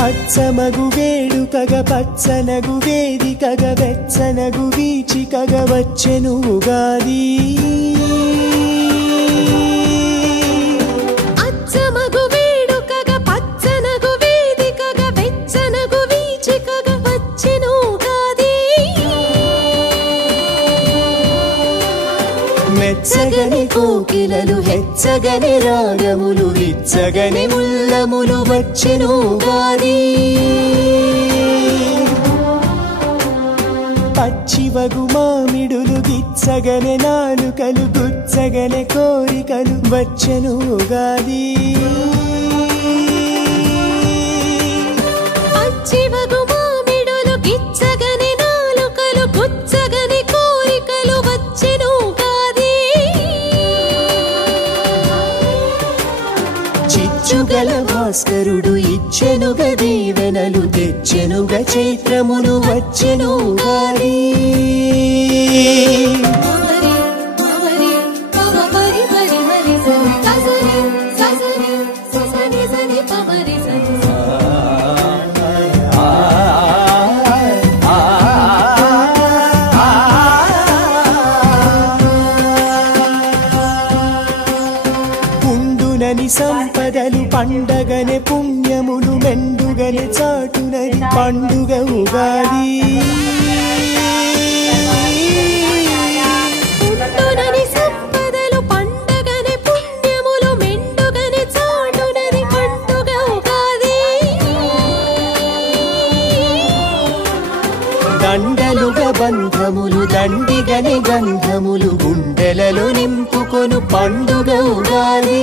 అచ్చమగు వేడుకగ పచ్చనగు వేదికగ వెచ్చనగు వీచికగ వచ్చెను ఉగాది అచ్చమగు వేడుకగ పచ్చనగు వేదికగ వెచ్చనగు వీచికగ వచ్చెను ఉగాది మెచ్చగని కోకిలలు హెచ్చగని రాగములు విచ్చగని ముల్లములు వచ్చెను ఉగాది పచ్చివగు మామిడులు గిచ్చగనే నాలుకలు గుచ్చగనే కోరికలు వచ్చెను ఉగాది పచ్చివగు మామిడులు గిచ్చగనే నాలుకలు గుచ్చగనే కోరికలు వచ్చెను ఉగాది చిచ్చుగల భాస్కరుడు ఇచ్చెనుగ దీవెనలు తెచ్చెనుగ చైత్రమును వచ్చెను ఉగాది ఉండునని సంపదలు పండగనే పుణ్యములు మెండుగనే చాటునని పండుగ ఉగాది ఉండునని సంపదలు పండగనే పుణ్యములు మెండుగనే చాటునని పండుగ ఉగాది దండలుగా బంధములు దండిగని గంధములు గుండెలలో నింపుకొను పండుగ ఉగాది